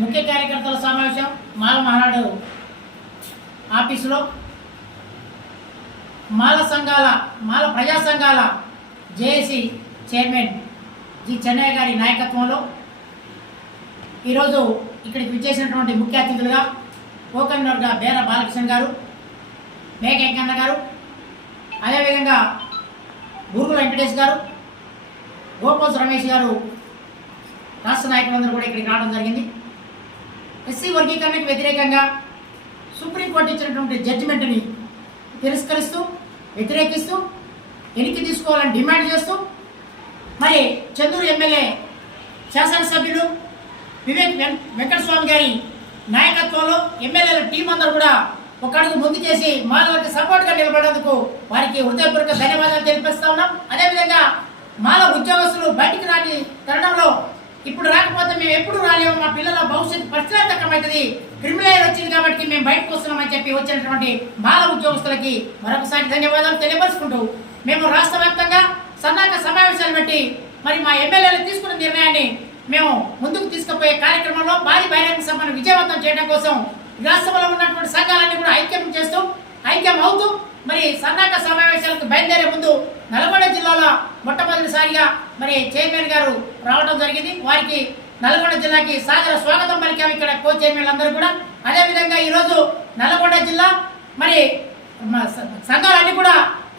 ముఖ్య కార్యకర్తల సమావేశం మాల మహానాడు ఆఫీసులో మాల ప్రజా సంఘాల జేఏసీ చైర్మన్ జి చెన్నయ్య గారి నాయకత్వంలో ఈరోజు ఇక్కడికి విచ్చేసినటువంటి ముఖ్య అతిథులుగా కోకన్నూరుగా బేర బాలకృష్ణ గారు, మేక వెంకన్న గారు, అదేవిధంగా బూరుగుల వెంకటేష్ గారు, గోపోస్ రమేష్ గారు రాష్ట్ర నాయకులందరూ కూడా ఇక్కడికి రావడం జరిగింది. ఎస్సీ వర్గీకరణకు వ్యతిరేకంగా సుప్రీంకోర్టు ఇచ్చినటువంటి జడ్జిమెంట్ని తిరస్కరిస్తూ, వ్యతిరేకిస్తూ, వెనక్కి తీసుకోవాలని డిమాండ్ చేస్తూ మరి చందూరు ఎమ్మెల్యే శాసనసభ్యులు వివేక్ వెంకటస్వామి గారి నాయకత్వంలో ఎమ్మెల్యేల టీం అందరూ కూడా ఒక అడుగు ముందుకేసి మాలలకు సపోర్ట్గా నిలబడేందుకు వారికి హృదయపూర్వక ధన్యవాదాలు తెలిపిస్తా ఉన్నాం. అదేవిధంగా మాల ఉద్యోగస్తులు బయటికి రాని తరుణంలో ఇప్పుడు రాకపోతే మేము ఎప్పుడు రాలేము, మా పిల్లల భవిష్యత్తు ప్రశ్నార్థకమవుతుంది, క్రిమినల్ వచ్చింది కాబట్టి మేము బయటకు వస్తున్నామని చెప్పి వచ్చినటువంటి మాల ఉద్యోగస్తులకి మరొకసారి ధన్యవాదాలు తెలియపరుచుకుంటూ మేము రాష్ట్ర వ్యాప్తంగా సన్నాహక సమావేశాలు పెట్టి మరి మా ఎమ్మెల్యేలు తీసుకున్న నిర్ణయాన్ని మేము ముందుకు తీసుకుపోయే కార్యక్రమంలో భారీ బహిరంగ సభను విజయవంతం చేయడం కోసం రాష్ట్రంలో ఉన్నటువంటి సంఘాలన్నీ కూడా ఐక్యం అవుతూ మరి సన్నాహక సమావేశాలకు బయలుదేరే ముందు నల్గొండ జిల్లాలో మొట్టమొదటిసారిగా మరి చైర్మన్ గారు రావడం జరిగింది. వారికి నల్గొండ జిల్లాకి సాదర స్వాగతం పలికాము ఇక్కడ కో చైర్మన్ అందరూ కూడా. అదేవిధంగా ఈరోజు నల్గొండ జిల్లా మరి సంఘాలన్నీ కూడా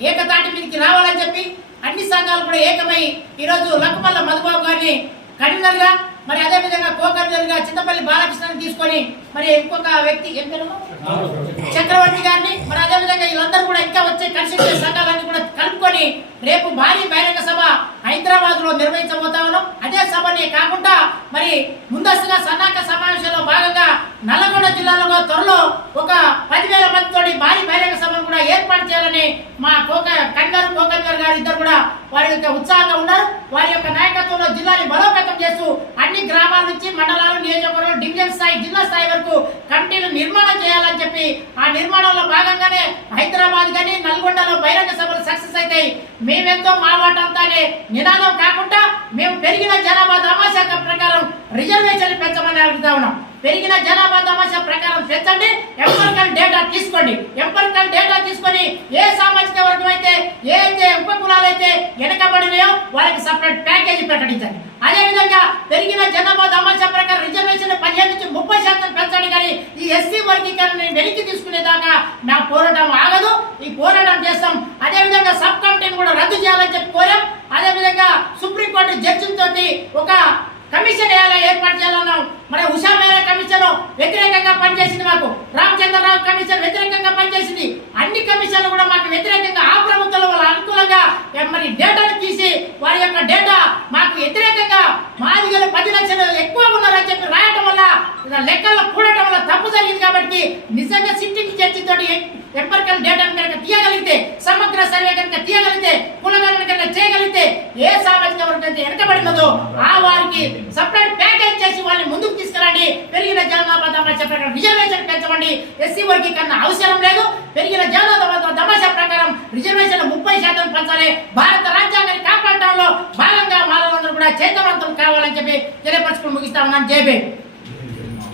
ఏకతాటి మీదకి రావాలని చెప్పి అన్ని సంఘాలు కూడా ఏకమై ఈరోజు లక్కుమల్ల మధుబాబు గారిని కన్వీనర్గా, మరి అదేవిధంగా కోకర్నర్గా చింతపల్లి బాలకృష్ణని తీసుకొని మరి ఇంకొక వ్యక్తి చక్రవర్తి గారిని, మరి అదేవిధంగా వీళ్ళందరూ కూడా ఇంకా వచ్చే కన్స్టిట్యూషన్ సంఘాలన్నీ కూడా కలుపుకొని రేపు భారీ బహిరంగ సభ హైదరాబాద్ లో నిర్వహించబోతా ఉన్నాం. అదే సభని కాకుండా మరి ముందస్తుగా సన్నాహక సమావేశంలో భాగంగా నల్గొండ జిల్లాలో త్వరలో ఒక 10,000 మందితో భారీ బహిరంగ సభను కూడా ఏర్పాటు చేయాలని మా కోకన్నర్ గారు ఇద్దరు కూడా వారి యొక్క ఉత్సాహంగా ఉన్నారు. వారి యొక్క నాయకత్వంలో జిల్లాని బలోపేతం చేస్తూ అన్ని గ్రామాల నుంచి మండలాలు, నియోజకవర్గం, డివిజన్ స్థాయి, జిల్లా స్థాయి వరకు కమిటీలు నిర్మాణం చేయాలని చెప్పి ఆ నిర్మాణంలో భాగంగానే హైదరాబాద్ కానీ నల్గొండలో బహిరంగ సభలు సక్సెస్ అవుతాయి. మేమెంతో మా వాటంతా అనే నినాదం కాకుండా మేము పెరిగిన జనాభా తమాషా ప్రకారం రిజర్వేషన్లు పెంచమని అడుగుతా ఉన్నాం. పెరిగిన జనాభా తమాషా ప్రకారం పెంచండి, ఎంపరికల్ డేటా తీసుకోండి. ఎంపరికల్ డేటా తీసుకొని ఏ సామాజిక వర్గం అయితే, ఏ ఉప కులాలు అయితే వెనకబడినాయో వాళ్ళకి సపరేట్ ప్యాకేజీ ప్రకటించండి. అదేవిధంగా పెరిగిన జనాభా తమాషా ప్రకారం రిజర్వేషన్ 15 నుంచి 30% పెంచండి. కానీ ఈ ఎస్సీ వర్గీకరణ వెనక్కి తీసుకునేదాకా నా పోరాటం ఆగదు, ఈ పోరాటం చేస్తాం. అదేవిధంగా సబ్ కమిటీని కూడా రద్దు చేయాలని చెప్పి కోరాం. అదేవిధంగా సుప్రీంకోర్టు జడ్జితో ఒక కమిషన్ ఏర్పాటు చేయాలన్నాం. మరి ఉషా మేరా కమిషన్ వ్యతిరేకంగా పనిచేసింది, మాకు రామచంద్రరావు కమిషన్ వ్యతిరేకంగా పనిచేసింది. అన్ని కమిషన్లు కూడా మాకు వ్యతిరేకంగా ఆ ప్రభుత్వంలో వాళ్ళ అనుకూలంగా మరి డేటాను తీసి వారి యొక్క డేటా మాకు వ్యతిరేకంగా మాదిగలు 10 లక్షలు ఎక్కువ ఉన్నారని చెప్పి రాయటం వల్ల లెక్కల్లో కూడటం వల్ల తప్పు జరిగింది. కాబట్టి నిజంగా సిట్టింగ్ చర్చతో ఎంపరికల్ డేటాను కనుక తీయగలిగితే, సమగ్ర సర్వే కనుక తీయగలిగితే, కులగణన కనుక చేయగలిగితే ఏ సామాజిక వర్గం అయితే వెనకబడినదో ఆ వారికి సపరేట్ ప్యాకేజ్ చేసి వాళ్ళని ముందుకు తీసుకురండి. పెరిగిన జనాభా తమాషా ప్రకారం రిజర్వేషన్ పెంచమండి. ఎస్సీ వర్గీకరణ అవసరం లేదు. పెరిగిన జనాభా తమాషా ప్రకారం రిజర్వేషన్ 30% పెంచాలి. భారత రాజ్యాంగాన్ని కాపాడటంలో భాగంగా మానవులందరూ కూడా చైతన్యవంతం కావాలని చెప్పి తెలియపరచుకుని ముగిస్తా ఉన్నాను. జై భీమ్.